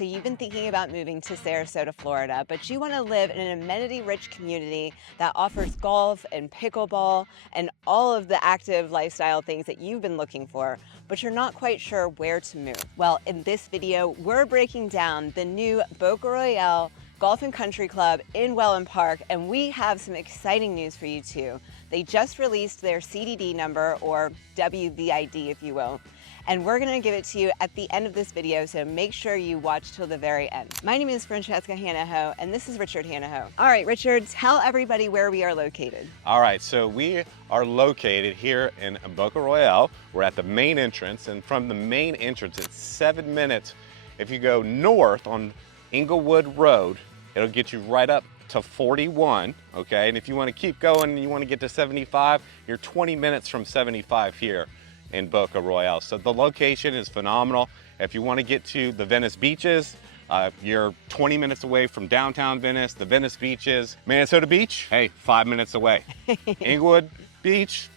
So you've been thinking about moving to Sarasota, Florida, but you want to live in an amenity-rich community that offers golf and pickleball and all of the active lifestyle things that you've been looking for, but you're not quite sure where to move. Well, in this video, we're breaking down the new Boca Royale Golf and Country Club in Wellen Park, and we have some exciting news for you too. They just released their CDD number, or WBID if you will, and we're gonna give it to you at the end of this video, so make sure you watch till the very end. My name is Franchesca Hanahoe, and this is Richard Hanahoe. All right, Richard, tell everybody where we are located. All right, so we are located here in Boca Royale. We're at the main entrance, and from the main entrance, it's 7 minutes. If you go north on Inglewood Road, it'll get you right up to 41, okay? And if you want to keep going and you want to get to 75, you're 20 minutes from 75 here in Boca Royale. So the location is phenomenal. If you want to get to the Venice beaches, you're 20 minutes away from downtown Venice, the Venice beaches. Minnesota Beach, hey, 5 minutes away. Inglewood Beach,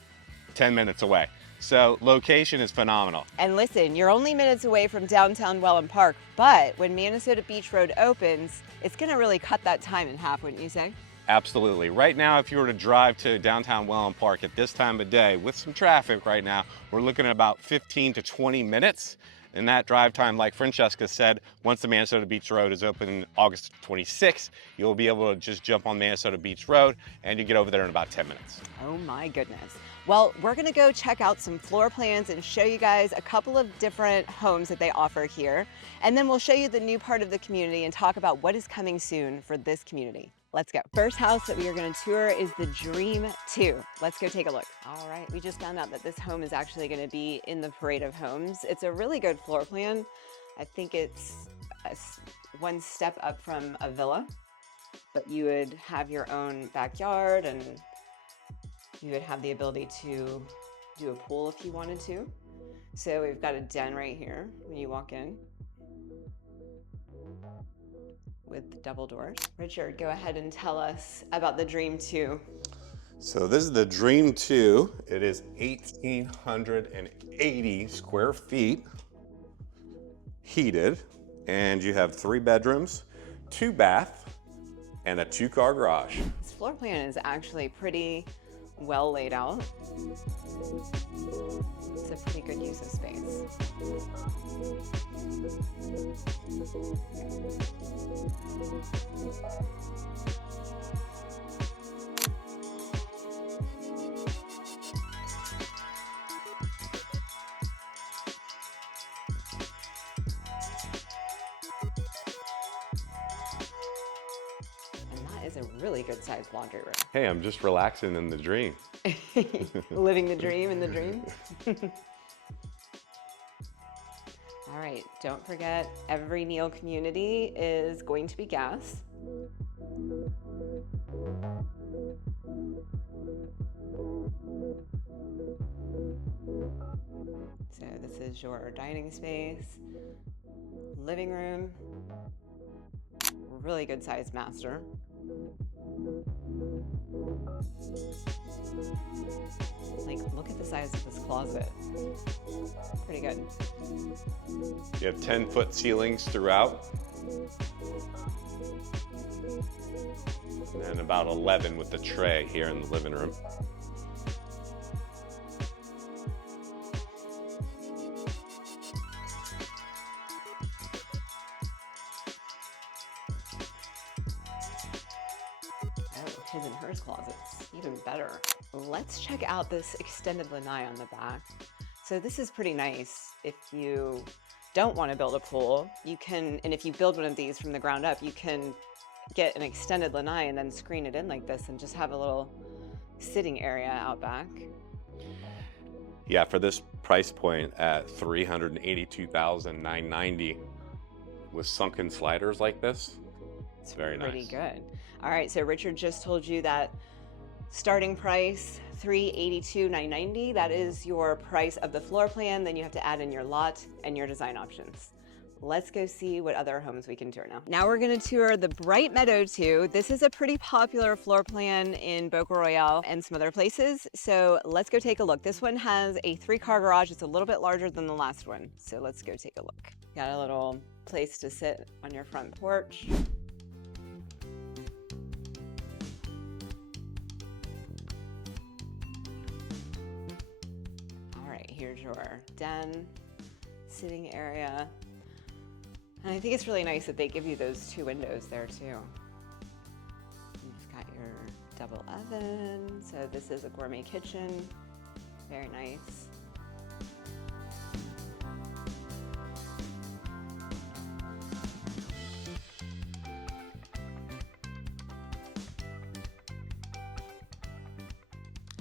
10 minutes away. So location is phenomenal. And listen, you're only minutes away from downtown Wellen Park, but when Minnesota Beach Road opens, it's gonna really cut that time in half, wouldn't you say? Absolutely. Right now, if you were to drive to downtown Wellen Park at this time of day, with some traffic right now, we're looking at about 15 to 20 minutes. And that drive time, like Franchesca said, once the Minnesota Beach Road is open August 26th, you'll be able to just jump on Minnesota Beach Road and you get over there in about 10 minutes. Oh my goodness. Well, we're gonna go check out some floor plans and show you guys a couple of different homes that they offer here. And then we'll show you the new part of the community and talk about what is coming soon for this community. Let's go. First house that we are gonna tour is the Dream 2. Let's go take a look. All right, we just found out that this home is actually gonna be in the parade of homes. It's a really good floor plan. I think it's one step up from a villa, but you would have your own backyard and you would have the ability to do a pool if you wanted to. So we've got a den right here when you walk in with double doors. Richard, go ahead and tell us about the Dream 2. So this is the Dream 2. It is 1,880 square feet, heated, and you have 3 bedrooms, 2 baths, and a 2-car garage. This floor plan is actually pretty well laid out. It's a pretty good use of space. Is a really good sized laundry room. Hey, I'm just relaxing in the dream. Living the dream in the dream. All right, don't forget, every Neal community is going to be gas. So this is your dining space, living room, really good sized master. Like, look at the size of this closet. Pretty good. You have 10-foot ceilings throughout. And about 11 with the tray here in the living room. His and hers closets, even better. Let's check out this extended lanai on the back. So this is pretty nice. If you don't want to build a pool, you can, and if you build one of these from the ground up, you can get an extended lanai and then screen it in like this and just have a little sitting area out back. Yeah, for this price point at $382,990 with sunken sliders like this, it's very nice. Pretty good. All right, so Richard just told you that starting price, $382,990. That is your price of the floor plan. Then you have to add in your lot and your design options. Let's go see what other homes we can tour now. Now we're gonna tour the Bright Meadow 2. This is a pretty popular floor plan in Boca Royale and some other places. So let's go take a look. This one has a 3-car garage. It's a little bit larger than the last one. So let's go take a look. Got a little place to sit on your front porch. All right, here's your den, sitting area. And I think it's really nice that they give you those 2 windows there too. You've got your double oven. So this is a gourmet kitchen. Very nice.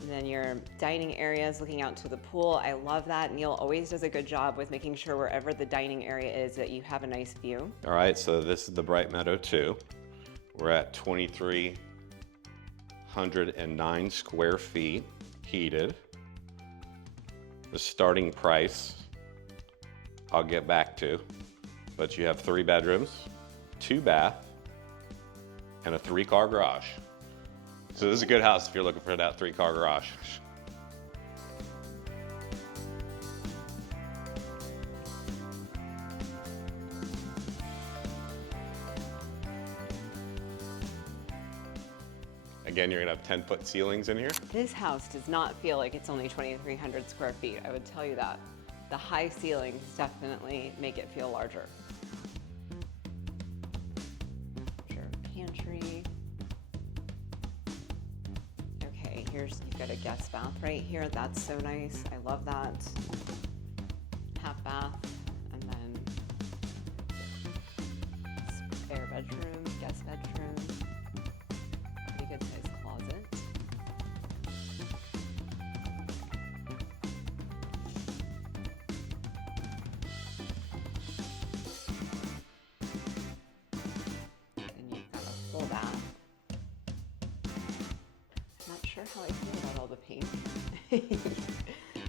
And then your dining area is looking out to the pool. I love that. Neil always does a good job with making sure wherever the dining area is that you have a nice view. All right, so this is the Bright Meadow 2. We're at 2,309 square feet, heated. The starting price, I'll get back to, but you have 3 bedrooms, 2 bath, and a 3-car garage. So this is a good house if you're looking for that 3-car garage. Again, you're gonna have 10-foot ceilings in here. This house does not feel like it's only 2,300 square feet. I would tell you that. The high ceilings definitely make it feel larger. Your pantry. Okay, you've got a guest bath right here. That's so nice. I love that. Half bath, and then spare bedroom, guest bedroom. Pretty good sized closet. And you've got a full bath. I'm not sure how I feel about all the pink.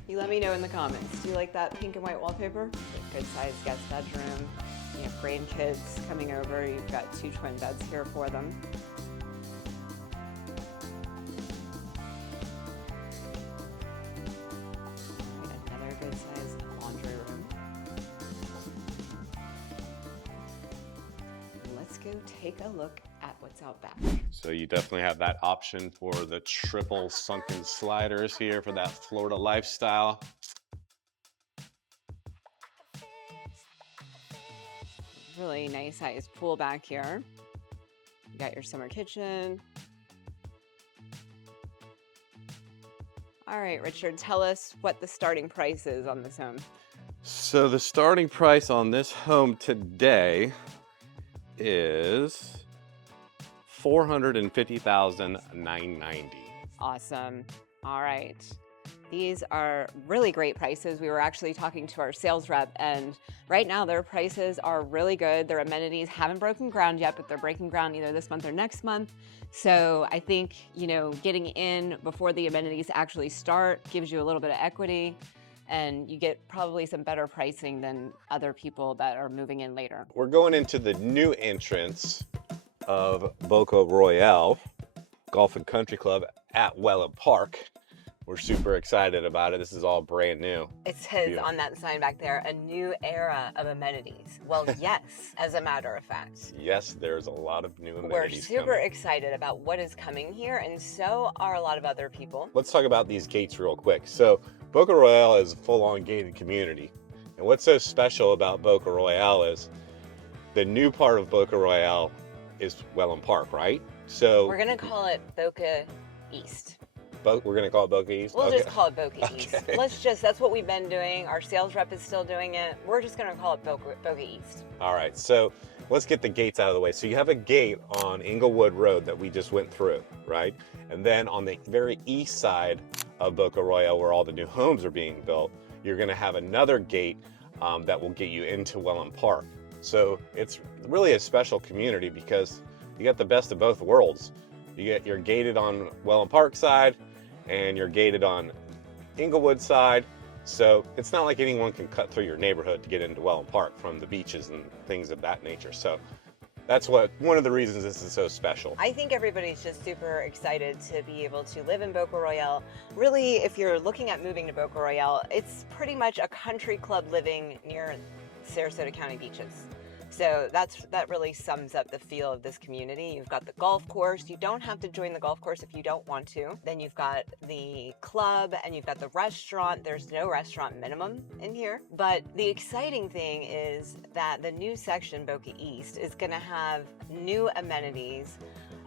You let me know in the comments. Do you like that pink and white wallpaper? Good sized guest bedroom. You have grandkids coming over. You've got 2 twin beds here for them. Another good sized laundry room. Let's go take a look at what's out back. So you definitely have that option for the triple sunken sliders here for that Florida lifestyle. Really nice sized pool back here. You got your summer kitchen. All right, Richard, tell us what the starting price is on this home. So the starting price on this home today is $450,990. Awesome. All right. These are really great prices. We were actually talking to our sales rep, and right now their prices are really good. Their amenities haven't broken ground yet, but they're breaking ground either this month or next month. So I think, getting in before the amenities actually start gives you a little bit of equity, and you get probably some better pricing than other people that are moving in later. We're going into the new entrance of Boca Royale Golf and Country Club at Wellen Park. We're super excited about it. This is all brand new. It says on that sign back there, a new era of amenities. Well, yes, as a matter of fact. Yes, there's a lot of new amenities. We're super excited about what is coming here, and so are a lot of other people. Let's talk about these gates real quick. So Boca Royale is a full-on gated community. And what's so special about Boca Royale is the new part of Boca Royale is Wellen Park, right? So we're gonna call it Boca East. We're going to call it Boca East? We'll just call it Boca East. That's what we've been doing. Our sales rep is still doing it. We're just going to call it Boca East. All right, so let's get the gates out of the way. So you have a gate on Inglewood Road that we just went through, right? And then on the very east side of Boca Royale, where all the new homes are being built, you're going to have another gate that will get you into Wellen Park. So it's really a special community because you got the best of both worlds. You're gated on Wellen Park side, and you're gated on Inglewood side. So it's not like anyone can cut through your neighborhood to get into Wellen Park from the beaches and things of that nature. So that's one of the reasons this is so special. I think everybody's just super excited to be able to live in Boca Royale. Really, if you're looking at moving to Boca Royale, it's pretty much a country club living near Sarasota County beaches. So that really sums up the feel of this community. You've got the golf course. You don't have to join the golf course if you don't want to. Then you've got the club and you've got the restaurant. There's no restaurant minimum in here. But the exciting thing is that the new section, Boca East, is going to have new amenities.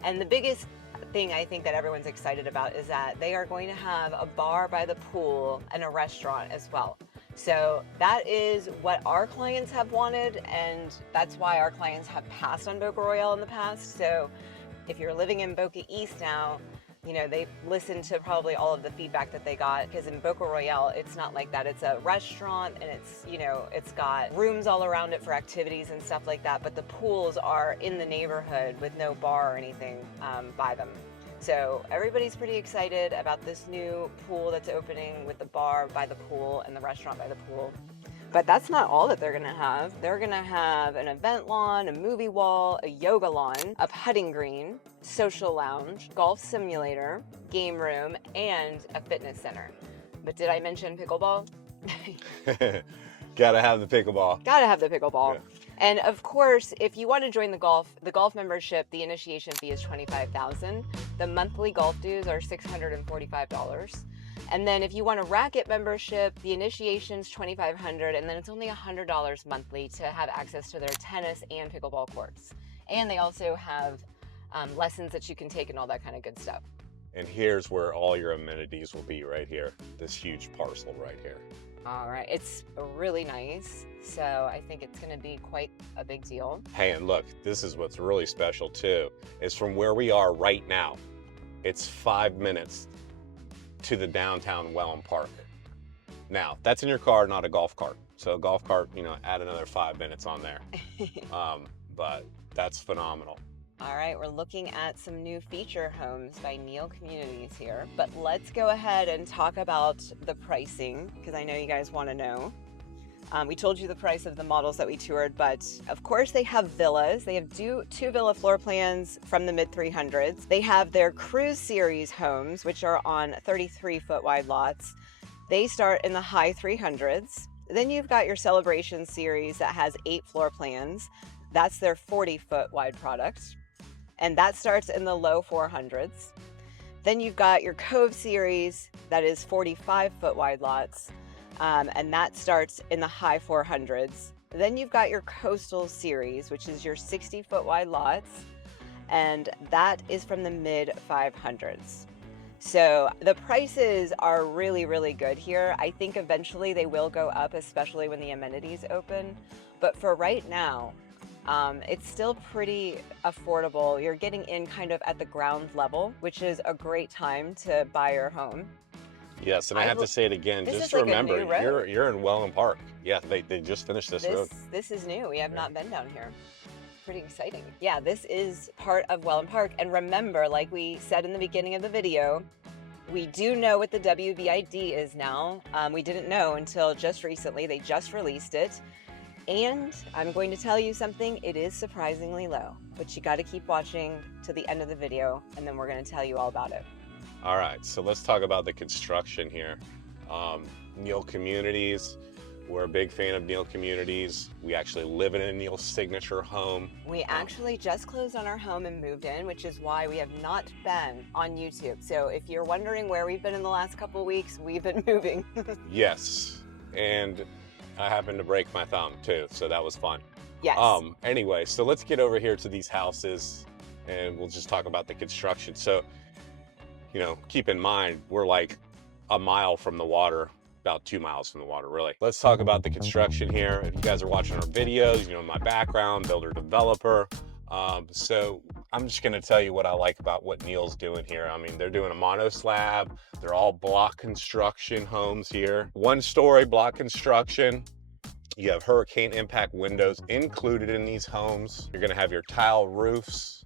And the biggest thing I think that everyone's excited about is that they are going to have a bar by the pool and a restaurant as well. So that is what our clients have wanted, and that's why our clients have passed on Boca Royale in the past. So if you're living in Boca East now, you know, they've listened to probably all of the feedback that they got, because in Boca Royale, it's not like that. It's a restaurant and it's, you know, it's got rooms all around it for activities and stuff like that, but the pools are in the neighborhood with no bar or anything by them. So everybody's pretty excited about this new pool that's opening with the bar by the pool and the restaurant by the pool. But that's not all that they're gonna have. They're gonna have an event lawn, a movie wall, a yoga lawn, a putting green, social lounge, golf simulator, game room, and a fitness center. But did I mention pickleball? Gotta have the pickleball. Gotta have the pickleball. Yeah. And of course, if you want to join the golf membership, the initiation fee is $25,000. The monthly golf dues are $645. And then if you want a racket membership, the initiation's $2,500, and then it's only $100 monthly to have access to their tennis and pickleball courts. And they also have lessons that you can take and all that kind of good stuff. And here's where all your amenities will be right here. This huge parcel right here. All right, it's really nice. So I think it's gonna be quite a big deal. Hey, and look, this is what's really special too, is from where we are right now, it's 5 minutes to the downtown Wellen Park. Now, that's in your car, not a golf cart. So a golf cart, you know, add another 5 minutes on there. But that's phenomenal. All right, we're looking at some new feature homes by Neal Communities here, but let's go ahead and talk about the pricing, because I know you guys want to know. We told you the price of the models that we toured, but of course they have villas. They have two villa floor plans from the mid 300s. They have their Cruise Series homes, which are on 33-foot wide lots. They start in the high 300s. Then you've got your Celebration Series that has 8 floor plans. That's their 40-foot wide product, and that starts in the low 400s. Then you've got your Cove Series that is 45-foot wide lots, and that starts in the high 400s. Then you've got your Coastal Series, which is your 60-foot wide lots, and that is from the mid 500s. So the prices are really, really good here. I think eventually they will go up, especially when the amenities open. But for right now, it's still pretty affordable. You're getting in kind of at the ground level, which is a great time to buy your home. Yes, and I have to say it again, just like remember, you're in Wellen Park. Yeah, they just finished this road. This is new. We have not been down here. Pretty exciting. Yeah, this is part of Wellen Park. And remember, like we said in the beginning of the video, we do know what the WBID is now. We didn't know until just recently. They just released it. And I'm going to tell you something, it is surprisingly low, but you got to keep watching to the end of the video, and then we're going to tell you all about it. All right, so let's talk about the construction here. Neal Communities, we're a big fan of Neal Communities. We actually live in a Neal signature home. We actually just closed on our home and moved in, which is why we have not been on YouTube. So if you're wondering where we've been in the last couple of weeks, we've been moving. Yes, and I happened to break my thumb too, so that was fun. Yes. Anyway, so let's get over here to these houses and we'll just talk about the construction. So, you know, keep in mind, we're like a mile from the water, about 2 miles from the water, really. Let's talk about the construction here. If you guys are watching our videos, you know my background, builder developer. So I'm just gonna tell you what I like about what Neal's doing here. I mean, they're doing a mono slab. They're all block construction homes here. 1-story block construction. You have hurricane impact windows included in these homes. You're gonna have your tile roofs.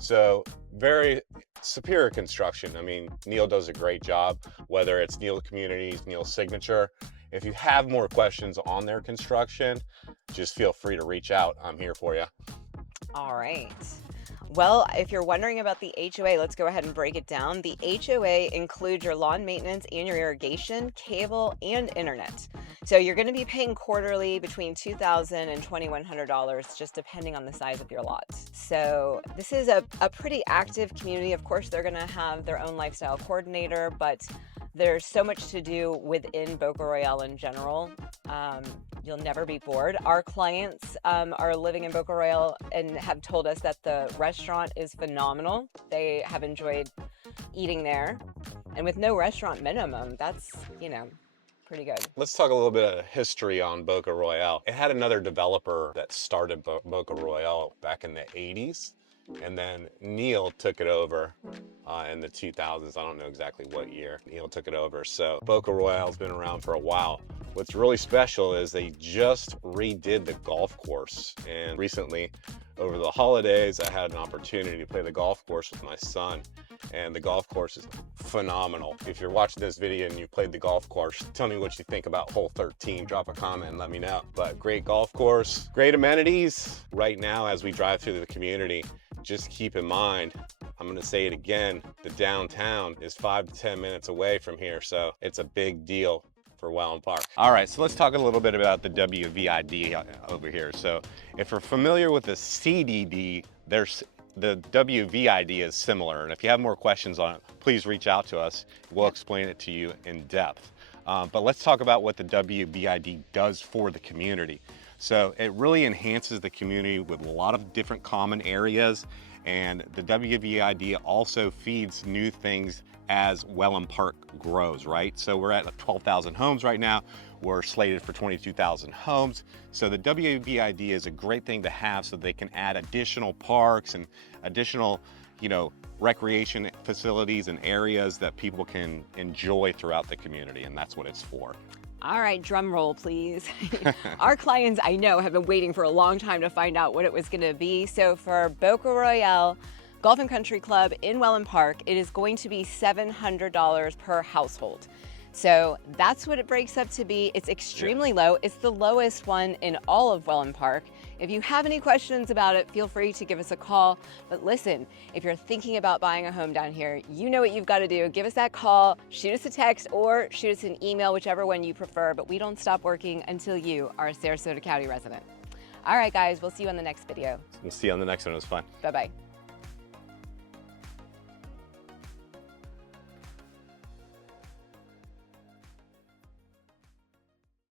So very superior construction. I mean, Neal does a great job, whether it's Neal Communities, Neal Signature. If you have more questions on their construction, just feel free to reach out. I'm here for you. All right. Well, if you're wondering about the HOA, let's go ahead and break it down. The HOA includes your lawn maintenance and your irrigation, cable, and internet. So you're going to be paying quarterly between $2,000 and $2,100, just depending on the size of your lot. So this is a pretty active community. Of course, they're going to have their own lifestyle coordinator, but there's so much to do within Boca Royale in general. You'll never be bored. Our clients are living in Boca Royale and have told us that the restaurant is phenomenal. They have enjoyed eating there. And with no restaurant minimum, that's, pretty good. Let's talk a little bit of history on Boca Royale. It had another developer that started Boca Royale back in the 80s. And then Neil took it over in the 2000s. I don't know exactly what year Neil took it over. So Boca Royale's been around for a while. What's really special is they just redid the golf course. And recently, over the holidays, I had an opportunity to play the golf course with my son. And the golf course is phenomenal. If you're watching this video and you played the golf course, tell me what you think about hole 13. Drop a comment and let me know. But great golf course, great amenities. Right now, as we drive through the community, just keep in mind, I'm gonna say it again, the downtown is 5 to 10 minutes away from here, so it's a big deal for Wellen Park. All right, so let's talk a little bit about the WBID over here. So if you're familiar with the CDD, the WBID is similar, and if you have more questions on it, please reach out to us. We'll explain it to you in depth. But let's talk about what the WBID does for the community. So it really enhances the community with a lot of different common areas, and the WBID also feeds new things as Wellen Park grows, right? So we're at 12,000 homes right now. We're slated for 22,000 homes. So the WBID is a great thing to have so they can add additional parks and additional, recreation facilities and areas that people can enjoy throughout the community, and that's what it's for. All right, drum roll, please. Our clients, I know, have been waiting for a long time to find out what it was going to be. So for Boca Royale Golf and Country Club in Wellen Park, it is going to be $700 per household. So that's what it breaks up to be. It's extremely low. It's the lowest one in all of Wellen Park. If you have any questions about it, feel free to give us a call. But listen, if you're thinking about buying a home down here, you know what you've got to do. Give us that call, shoot us a text, or shoot us an email, whichever one you prefer. But we don't stop working until you are a Sarasota County resident. All right, guys, we'll see you on the next video. We'll see you on the next one. It was fun. Bye-bye.